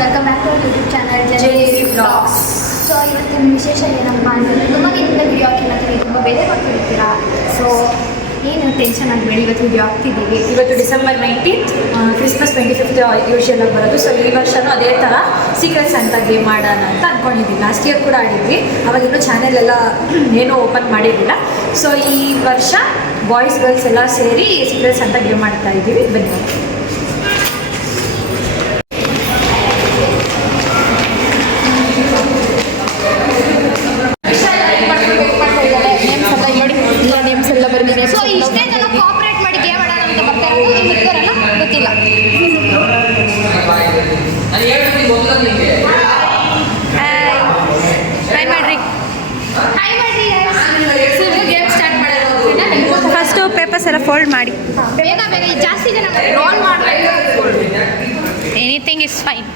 Welcome back to YouTube channel JC Vlogs. So ಇವತ್ತಿನ ವಿಶೇಷ ಏನಪ್ಪ ಅಂತಂದರೆ ತುಂಬ ದಿನದಿಂದ ವಿಡಿಯೋ ಹಾಕಿಲ್ಲ, ತುಂಬ ಬೇರೆ ಮಾಡ್ತಿರ್ತೀರಾ. ಸೊ ಏನು ಟೆನ್ಷನ್ ಆಗಬೇಡಿ, ಇವತ್ತು ವಿಡಿಯೋ ಹಾಕ್ತಿದ್ದೀವಿ. ಇವತ್ತು December 19th, Christmas 25th usual ಆಗಿ ಬರೋದು. ಸೊ ಈ ವರ್ಷನೂ ಅದೇ ಥರ ಸೀಕ್ರೆಟ್ಸ್ ಅಂತ ಗೇಮ್ ಮಾಡೋಣ ಅಂತ ಅಂದ್ಕೊಂಡಿದ್ವಿ. ಲಾಸ್ಟ್ ಇಯರ್ ಕೂಡ ಆಡಿದ್ವಿ, ಅವಾಗ ಇನ್ನೂ ಚಾನೆಲ್ ಎಲ್ಲ ಏನೂ ಓಪನ್ ಮಾಡಿರಲಿಲ್ಲ. ಸೊ ಈ ವರ್ಷ ಬಾಯ್ಸ್ ಗರ್ಲ್ಸ್ ಎಲ್ಲ ಸೇರಿ ಸೀಕ್ರೆಟ್ಸ್ ಅಂತ ಗೇಮ್ ಮಾಡ್ತಾ ಇದ್ದೀವಿ. ಬನ್ನಿ. ಸೊ ಇಷ್ಟೇ ಜನ ಕೋಆಪರೇಟ್ ಮಾಡಿ ಗೇಮ್ ಆಡೋಣ ಅಂತ ಬರ್ತಾರೆ, ಇದ್ದಾರಲ್ಲ ಗೊತ್ತಿಲ್ಲ. ಟ್ರೈ ಮಾಡ್ರಿ, ಗೇಮ್ ಸ್ಟಾರ್ಟ್ ಮಾಡೋದು. ಫಸ್ಟು ಪೇಪರ್ಸ್ ಎಲ್ಲ ಫೋಲ್ಡ್ ಮಾಡಿ, ಬೇಗ ಬೇಗ ಜಾಸ್ತಿ ಜನ ರೋಲ್ ಮಾಡಬೇಕು. Anything is fine.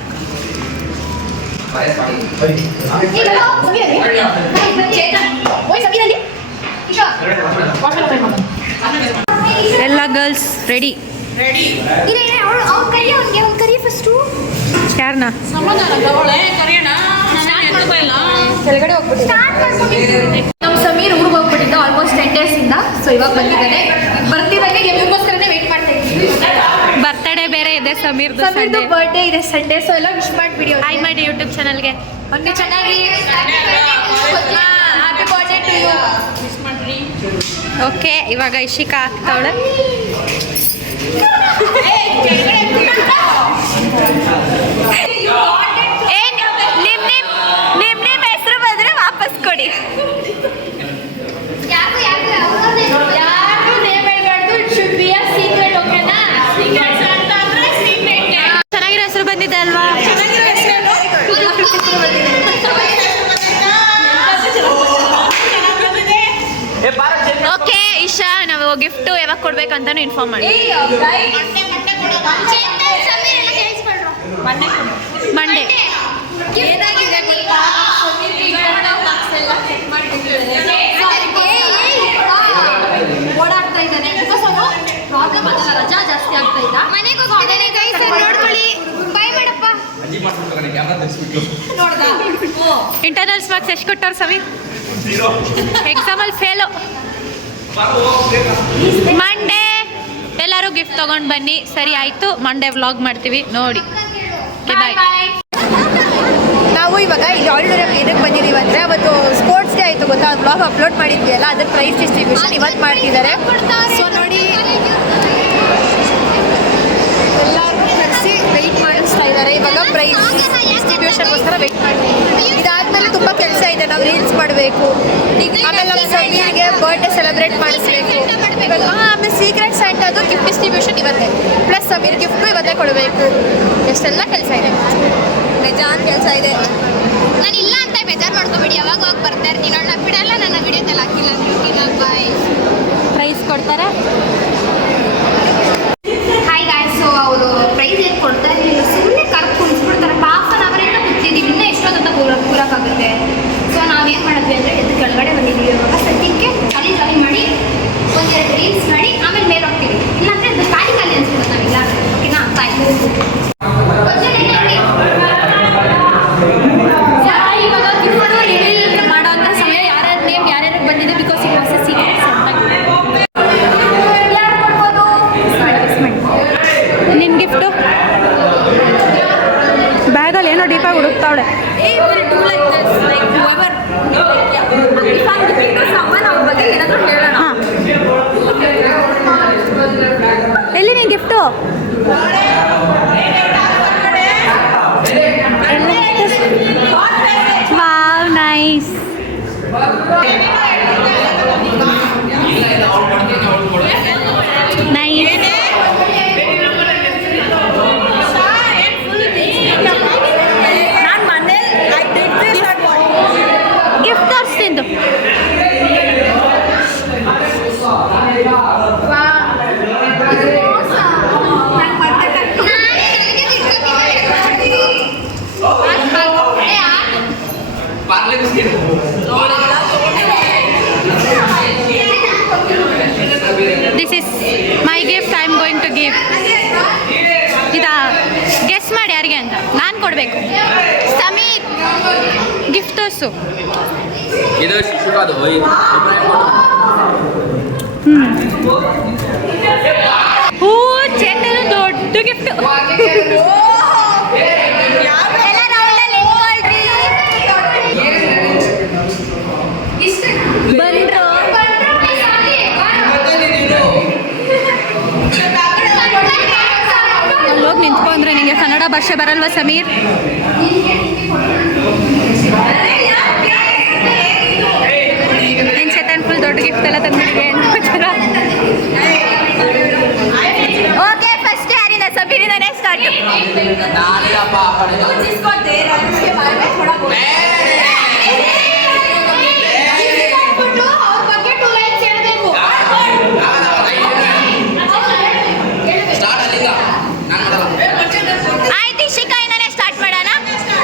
ಎಲ್ಲ ಗರ್ಲ್ಸ್ ರೆಡಿ? ಯಾರನ್ನ ಕೆಳಗಡೆ ಹೋಗ್ಬಿಟ್ಟಿದ್ದೆ. ನಮ್ಮ ಸಮೀರ್ ಊರಿಗೆ ಹೋಗ್ಬಿಟ್ಟಿದ್ದ ಆಲ್ಮೋಸ್ಟ್ 10 days ಇಂದ. ಸೊ ಇವಾಗ ಬಂದಿದ್ದಾನೆ. ಬರ್ತಿದ್ದಾಗೆ ನಿಮಗೋಸ್ಕರನೇ ವೇಟ್ ಮಾಡ್ತಾ ಇದ್ದೀವಿ. ಬರ್ತಡೇ ಬೇರೆ ಇದೆ ಸಮೀರ್ದು. ಸಮೀರ್ದು ಬರ್ಡೇ ಇದೆ ಸಂಡೇ. ಸೊ ಎಲ್ಲ ವಿಶ್ ಮಾಡಿಬಿಡಿ. ಹಾಯ್ ಮಾಡಿ ಯೂಟ್ಯೂಬ್ ಚಾನಲ್ಗೆ. ಒಂದು ಚೆನ್ನಾಗಿ happy birthday to you. Okay, ಇವಾಗ ಇಶಿಕಾ ಆಗ್ತಾವಳೆ. ನಿಮ್ಮ ಹೆಸರು ಬಂದ್ರೆ ವಾಪಸ್ ಕೊಡಿ. ಚೆನ್ನಾಗಿರೋ ಹೆಸರು ಬಂದಿದೆ ಅಲ್ವಾ? ಓಕೆ ಇಶಾ, ನಾವು ಗಿಫ್ಟು ಯಾವಾಗ ಕೊಡ್ಬೇಕಂತಾನು ಇನ್ಫಾರ್ಮ್ ಮಾಡಿ. ಮಂಡೇ ಓಡಾಡ್ತಾ ಇದ್ದಾನೆ. ಪ್ರಾಬ್ಲಮ್ ಆಗಲ್ಲ, ರಜಾ ಜಾಸ್ತಿ ಆಗ್ತಾ ಇಲ್ಲ. ಮನೆಗೆ ಹೋಗ್ತಿದ್ದಾನೆ ಗೈಸ್, ನೋಡ್ಕೊಳ್ಳಿ. ಬಾಯ್ ಮಾಡಪ್ಪ. ಇಂಟರ್ನಲ್ಸ್ ಮಾರ್ಕ್ಸ್ ಎಷ್ಟು ಕೊಟ್ಟವ್ರು ಸಮೀರ್? ಎಕ್ಸಾಮಲ್ಲಿ ಫೇಲು. ಮಂಡೇ ಎಲ್ಲರೂ ಗಿಫ್ಟ್ ತೊಗೊಂಡು ಬನ್ನಿ. ಸರಿ ಆಯಿತು, ಮಂಡೇ ವ್ಲಾಗ್ ಮಾಡ್ತೀವಿ ನೋಡಿ. ಬಾಯ್. ನಾವು ಇವಾಗ ಇಲ್ಲಿ ಆಡಿಟೋರಿಯಂ ಏನಕ್ಕೆ ಬಂದಿದ್ದೀವಿ ಅಂದರೆ, ಅವತ್ತು ಸ್ಪೋರ್ಟ್ಸ್ ಡೇ ಆಯಿತು ಗೊತ್ತಾ, ಅದು ಬ್ಲಾಗ್ ಅಪ್ಲೋಡ್ ಮಾಡಿದ್ವಿ ಅಲ್ಲ, ಅದ್ರ ಪ್ರೈಸ್ ಡಿಸ್ಟ್ರಿಬ್ಯೂಷನ್ ಇವತ್ತು ಮಾಡ್ತಿದ್ದಾರೆ. ಸೊ ನೋಡಿ, ಎಲ್ಲರೂ ಕರೆಸಿ ವೆಯ್ಟ್ ಮಾಡಿಸ್ತಾ ಇದ್ದಾರೆ. ಇವಾಗ ಪ್ರೈಸ್ ಡಿಸ್ಟ್ರಿಬ್ಯೂಷನ್ಗೋಸ್ಕರ ವೆಯ್ಟ್ ಮಾಡ್ತೀವಿ. ಇದಾದಮೇಲೆ ತುಂಬ ಕೆಲಸ ಇದೆ. ನಾವು ರೀಲ್ಸ್ ಮಾಡಬೇಕು, ಆಮೇಲೆ ನಮ್ಮ ಸಮೀರ್ಗೆ ಬರ್ಡೇ ಸೆಲೆಬ್ರೇಟ್ ಮಾಡಿಸ್ಬೇಕು. ಆಮೇಲೆ ಸೀಕ್ರೆಟ್ ಸ್ಯಾಂಟಾದು ಗಿಫ್ಟ್ ಡಿಸ್ಟ್ರಿಬ್ಯೂಷನ್ ಇವತ್ತೇ, ಪ್ಲಸ್ ಸಮೀರ್ ಗಿಫ್ಟು ಇವತ್ತೇ ಕೊಡಬೇಕು. ಎಷ್ಟೆಲ್ಲ ಕೆಲಸ ಇದೆ, ಬೇಜಾನ್ ಕೆಲಸ ಇದೆ. ನಾನು ಇಲ್ಲ ಅಂತ ಬೇಜಾರು ಮಾಡ್ಕೊಬೇಡಿ, ಯಾವಾಗ ಹೋಗಿ ಬರ್ತಾ ಇರ್ತೀನಿ. ಅವಳನ್ನ ಬಿಡಲ್ಲ, ನನ್ನ ವಿಡಿಯೋದಲ್ಲಿ ಹಾಕಿಲ್ಲ ಅಂತಿರ್ತೀನಿ. ಬಾಯ್. ಪ್ರೈಸ್ ಕೊಡ್ತಾರೆ. Hi guys. ಸೊ ಅವರು ಪ್ರೈಸ್ ಏನು ಕೊಡ್ತಾ ಇರಲಿಲ್ಲ, ಸುಮ್ಮನೆ ಕರೆಕ್ಟ್ ಕುಣಿಸ್ಬಿಡ್ತಾರೆ. ಹಾಫ್ ಅನ್ ಅವರಿಂದ ಕೂತಿದ್ದೀವಿ, ಇನ್ನೂ ಎಷ್ಟೊಂದಂತ ಕೂರಕ್ಕಾಗುತ್ತೆ. ಸೊ ನಾವೇನು ಮಾಡಿದ್ವಿ ಅಂದರೆ ಎದ್ದು ಕೆಳಗಡೆ ಬಂದಿದ್ದೀವಿ. ಇವಾಗ ಸದ್ಯಕ್ಕೆ ಜಾಲಿ ಮಾಡಿ ಒಂದೆರಡು ರೀಲ್ಸ್ ಮಾಡಿ ಆಮೇಲೆ ಮೇಲೆ ಹೋಗ್ತೀವಿ. ಇಲ್ಲಾಂದರೆ ಅದು ಖಾಲಿ ಅನ್ಸ್ಬಿಡುತ್ತೆ ನಾವಿಲ್ಲ. ಓಕೆನಾ? ಬಾಯ್. ಇವಾಗ ಗಿಫ್ಟ್ ರಿವೀಲ್ ಮಾಡೋಂಥ ಸಮಯ. ಯಾರ್ಯಾರ ನೇಮ್ ಯಾರ್ಯಾರಿಗೆ ಬಂದಿದೆ, ಬಿಕಾಸ್ ಈ ಹೊಸ ಸೀಕ್ರೆಟ್ಸ್ ಅಂತ. ಯಾರು ಕೊಡ್ಬೋದು? ನಿನ್ನ ಗಿಫ್ಟು ಬ್ಯಾಗಲ್ಲಿ ಏನೋ ಡೀಪಾಗಿ ಹುಡುಕ್ತಾವಳೆ. ಎಲ್ಲಿ ನಿನ್ನ ಗಿಫ್ಟು? Wow, nice. ಗಿಫ್ಟ್ ತೋರಿಸ್ತಿದ್ದು. This is my gift I am going to give. Ida guess ಮಾಡಿ ಯಾರಿಗೆ ಅಂತ. ನಾನು ಕೊಡಬೇಕು. ಸಮೀರ್ ಗಿಫ್ಟ್ ತೋರಿಸು. ಇದು ಶಿಶುಕಾದು ಹೂ ಚೇತನ ದೊಡ್ಡ ಗಿಫ್ಟ್. ಎಲ್ಲ ರೌಂಡಲ್ಲಿ ಇಟ್ಕೊಳ್ರಿ. ಬಂದ್ರು ಅಲ್ಲೋಗಿ ನಿಂತ್ಕೊಂಡ್ರೆ ನಿಂಗೆ ಕನ್ನಡ ಭಾಷೆ ಬರಲ್ವಾ ಸಮೀರ್? ನಿನ್ ಚೇತನ್ ಫುಲ್ ದೊಡ್ಡ ಗಿಫ್ಟ್ ಎಲ್ಲ ತಂದ್ಬಿಟ್ಟಿದೆ. ಓಕೆ ಫಸ್ಟ್ ಯಾರಿಲ್ಲ? ಸಮೀರಿಂದನೇ ಸ್ಟಾರ್ಟ್. ಆಯ್ತು ಇಶಿಕಾ ಇಂದನೇ ಸ್ಟಾರ್ಟ್ ಮಾಡೋಣ.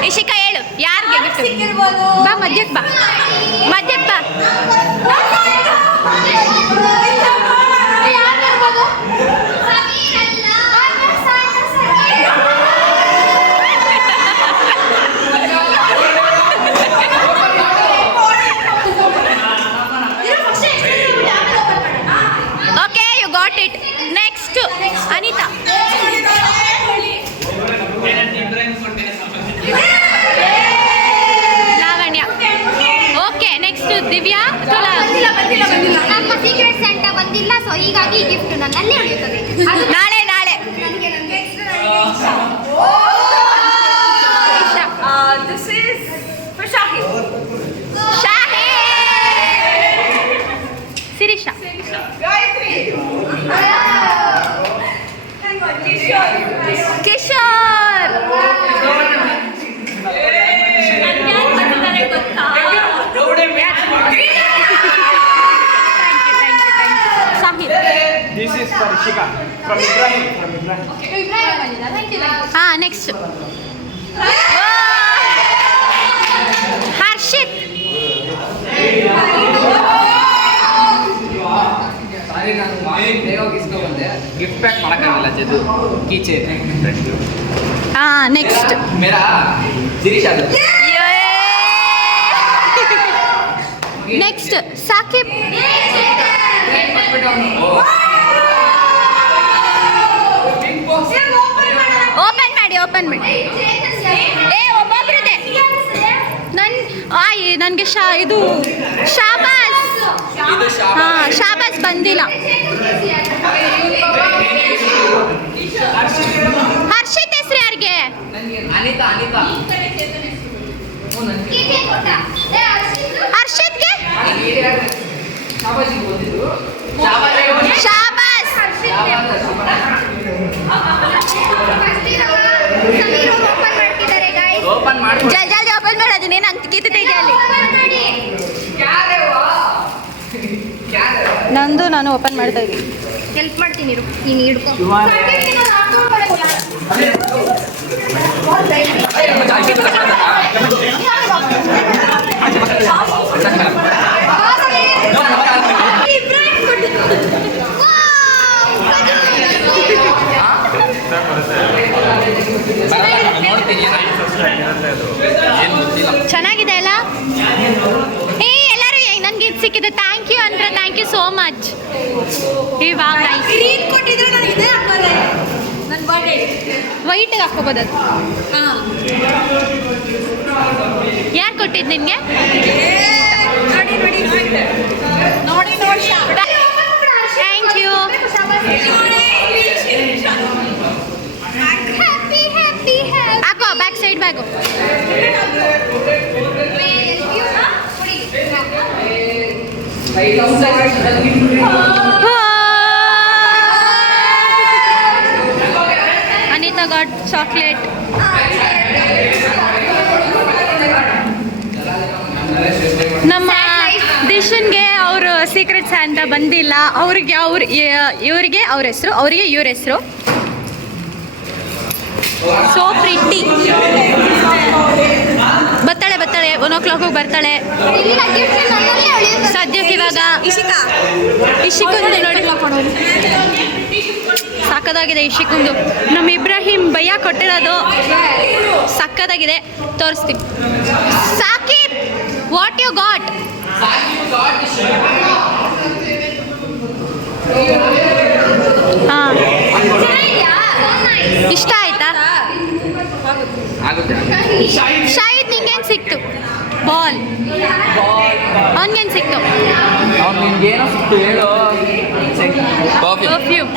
ಇಶಿಕಾ ಹೇಳು ಯಾರಿಗೆ ಗಿಫ್ಟ್? ಬಾ ಮಧ್ಯಕ್ಕೆ ಬಾ, ಮಧ್ಯಕ್ಕೆ ಬಾ. Okay you got it. Next Anita. Lavanya. Okay next Divya. ನಮ್ಮ ಸೀಕ್ರೆಟ್ ಸೆಂಟರ್ ಬಂದಿಲ್ಲ, ಸೊ ಹೀಗಾಗಿ ಗಿಫ್ಟ್ ನನ್ನಲ್ಲೇ ಉಳಿಯುತ್ತದೆ. ನಾಳೆ ನಾಳೆ This is for Shahid. Shirisha. Gayatri. Kishore. Shahid. This is for Shika from Ibrahim. ಹಾ ನೆಕ್ಸ್ಟ್ ಹರ್ಷಿತ್. ಸಾರಿ ನಾನು ಬೇಗ ಇಸ್ಕೊಂಡ್ಬಂದೆ. ಗಿಫ್ಟ್ ಪ್ಯಾಕ್ ಮಾಡೋಕ್ಕಾಗಿಲ್ಲ ಜದು ಕೀಚೆ. ಹಾ ನೆಕ್ಸ್ಟ್ ಮೇರಾ ಶಿರೀಷ್ ಅದು. ನೆಕ್ಸ್ಟ್ ಸಾಕಿಬ್. ಓಪನ್ ಮಾಡಿ ಓಪನ್ ಮಾಡಿ. ಒಬ್ಬೊಬ್ರಿದೆ. ನನಗೆ ಇದು ಶಾಬಾಸ್. ಹಾ ಶಾಬಾಸ್ ಬಂದಿಲ್ಲ. ಹರ್ಷಿತ್ ಹೆಸರು ಯಾರಿಗೆ? ಅನಿತಾ ಅನಿತಾ ಹರ್ಷಿತ್ಗೆ ಶಾಬಾಜಿಗೆ ಬಂದಿದ್ದು. ಶಾಬಾಸ್. ಓಪನ್ ಮಾಡಿ ಜಲ್ದಿ ಓಪನ್ ಮಾಡಿ. ಅದನ್ನೇನು ಅಂತ ಕಿತ್ತಿದೆ ಅಲ್ಲಿ. ನಂದು ನಾನು ಓಪನ್ ಮಾಡ್ತಾ ಇದ್ದೀನಿ. ಹೆಲ್ಪ್ ಮಾಡ್ತೀನಿ ಇರು, ನೀನು ಹಿಡ್ಕೊ. ನೋಡ್ತೀನಿ ಏನು ಗೊತ್ತಿಲ್ಲ. ಚೆನ್ನಾಗಿದೆ ಅಲ್ಲ? ಎಲ್ಲರೂ ನನ್ಗೆ ಇದು ಸಿಕ್ಕಿದೆ. ಥ್ಯಾಂಕ್ ಯು ಅಂದ್ರೆ ಥ್ಯಾಂಕ್ ಯು ಸೋ ಮಚ್. ವೈಟಿಗೆ ಹಾಕೋಬೋದು ಅದು. ಯಾರು ಕೊಟ್ಟಿದ್ದು ನಿಮಗೆ? Thank you. ಹಾಕೋ back side bag. Anita got chocolate. ನಮ್ಮ ದಿಶನ್ಗೆ ಅವರು ಸೀಕ್ರೆಟ್ ಸ್ಯಾಂಟಾ ಬಂದಿಲ್ಲ. ಇವರಿಗೆ ಅವ್ರ ಹೆಸರು, ಅವರಿಗೆ ಇವ್ರ ಹೆಸರು. So pretty. ಬರ್ತಾಳೆ 1 o'clock ಬರ್ತಾಳೆ. ಸದ್ಯಕ್ಕೆ ಇವಾಗ ಇಶಿಕುಂದು ನೋಡಿ ಸಾಕದಾಗಿದೆ. ಇಶಿಕುಂದು ನಮ್ಮ ಇಬ್ರಾಹಿಂ ಭಯ್ಯ ಕೊಟ್ಟಿರೋದು ಸಕ್ಕತ್ ಸಖತ್ತಾಗಿದೆ, ತೋರಿಸ್ತೀನಿ. Saqib, what you got? ಹಾಂ, ಇಷ್ಟ ಆಯ್ತಾ? ಆಗುತ್ತೆ. ಶಾಹಿದ್ ನಿಂಗೇನು ಸಿಕ್ತು? ಬಾಲ್. ಅವನಿಗೇನು ಸಿಕ್ತು? ಅವ್ನು ನಿನ್ಗೇನೋ ಸಿಕ್ತು ಹೇಳು. ಪರ್ಫ್ಯೂಮ್.